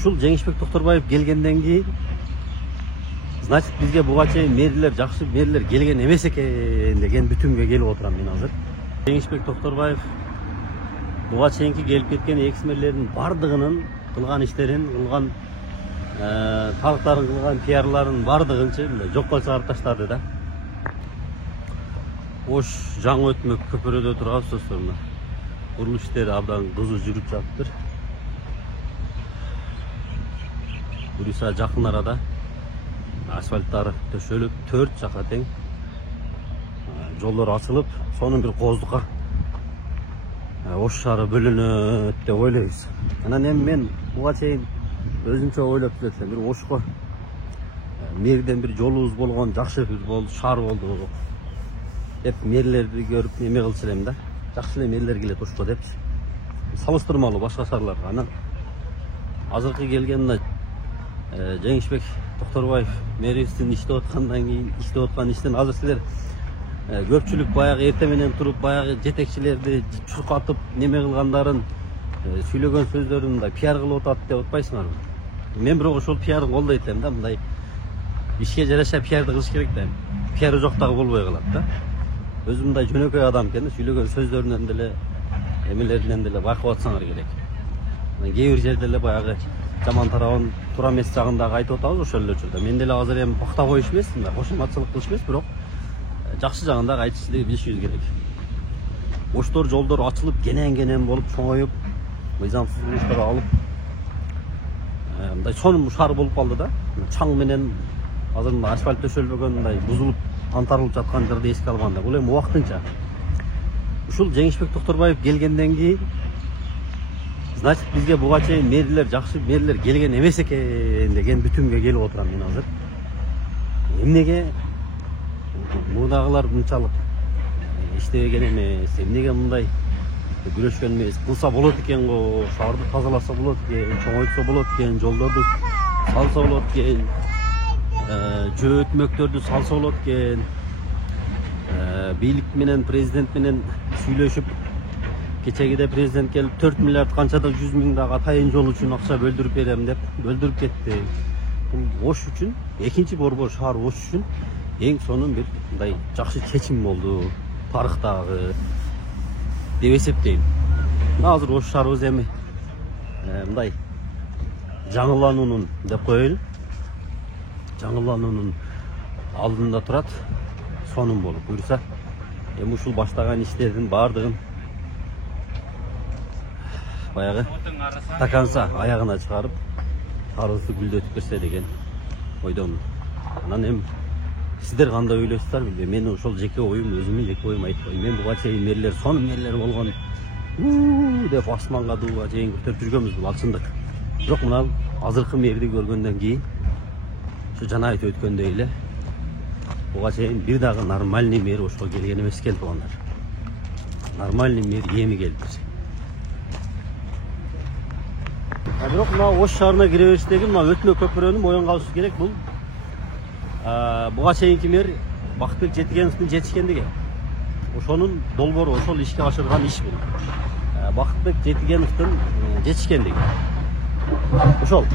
Ушул Жеңишбек Токторбаев келгенден кийин, значит бизге буга чейин мэрлер, жакшы мэрлер келген эмес экен деген бүтүмгө келип отурам мен азыр. Жеңишбек Токторбаев буга чейинки келип кеткен экс мэрлердин бардыгынын кылган иштерин, кылган талыктарын, кылган пиарларын бардыгынчы жокко чыгарып таштады да. Ош жаңы өтмөк көпүрөдө турган сөздөр. Курулуш иштери абдан кызуу жүрүп жатыптыр. Буюрса жакын арада асфальттары төшөлүп, 4 жака тең жолдор ачылып, сонун бир кооздукка Ош шаары бөлүнөт деп ойлойбуз. Анан эми мен буга чейин өзүмчө ойлоп келсем, бир Ошко мэрден бир жолубуз болгон, жакшы бир болду, шаар болду деп мэрлерди көрүп неме кылчу элем да. Жакшы эле мэрлер келет Ошко депчи. Салыштырмалуу башка шаарларга. Анан азыркы келген мына Жеңишбек Токторбаев мэрибиздин иштеп аткандан кийин, иштеп аткан иштен азыр силер көпчүлүк баягы эрте менен туруп, баягы жетекчилерди чуркатып, неме кылгандарын, сүйлөгөн сөздөрүн мындай пиар кылып атат деп атпайсыңарбы? Мен бирок ошол пиарды колдойт элем да, мындай ишке жараша пиарды кылыш керек да. Пиары жок дагы болбой калат да. Өзү мындай жөнөкөй адам экен да, сүйлөгөн сөздөрүнөн деле, эмелеринен деле байкап атсаңар керек. Кээ бир жерде эле баягы жаман тарабын туура эмес жагындагы айтып атабыз ошол эле учурда. Мен деле азыр эми бакта коюш эмес, мындай кошуматчылык кылыш эмес, бирок жакшы жагындагы айтышты билишибиз керек. Оштор жолдор ачылып, кенен болуп, чоңоюп, мыйзамсыз курулуштар алып, мындай сонун шаар болуп калды да. Чаң менен азыр мындай асфальт төшөлбөгөн, мындай бузулуп, антарылып жаткан жерди эске алганда, бул эми убактынча. Ушул Жеңишбек Токторбаев келгенден кийин, значит бизге буга чейин мэрлер, жакшы мэрлер келген эмес экен деген бүтүмгө келип отурам мен азыр. Эмнеге мурдагылар мынчалык иштебеген эмес, эмнеге мындай күрөшкөн эмес, кылса болот экен го, шаарды тазаласа болот экен, чоңойтса болот экен, жолдорду салса болот экен, жөө өтмөктөрдү салса болот экен, бийлик менен президент менен сүйлөшүп, кечегиде президент келип 4 миллиард канчадыр 100 миң дагы атайын жол үчүн акча бөлдүрүп берем деп бөлдүрүп кетти. Бул Ош үчүн, экинчи борбор шаар Ош үчүн эң сонун бир мындай жакшы чечим болду тарыхтагы деп эсептейм. Азыр Ош шаарыбыз эми мындай жаңылануунун деп коелу. Жаңылануунун алдында турат, сонун болуп. Буюрса эми ушул баштаган иштердин бардыгын баягы таканса аягына чыгарып, шаарыбызды гүлдөтүп берсе деген ойдомун. Анан эми сиздер кандай ойлойсуздар билбейм. Мен ошол жеке оюм, өзүмдүн жеке оюм айтып коеюн. Мен буга чейин мэрлер, сонун мэрлер болгон деп асманга дууга чейин көтөрүп жүргөнбүз, бул алчындык. Бирок мына азыркы мэрди көргөндөн кийин, ушу жана айтып өткөндөй эле, буга чейин бир дагы нормальный мэр Ошко келген эмес экен туугандар. Нормальный мэр эми келиптир. Бирок мына Ош шаарына кире бериштеги мына өтмө көпүрөнү моюнга алышыбыз керек. Бул буга чейинки мэр Бактыбек Жетигеновдун жетишкендиги. Ошонун долбоору, ошол ишке ашырган иш бул. Бактыбек Жетигеновдун жетишкендиги. Ошол.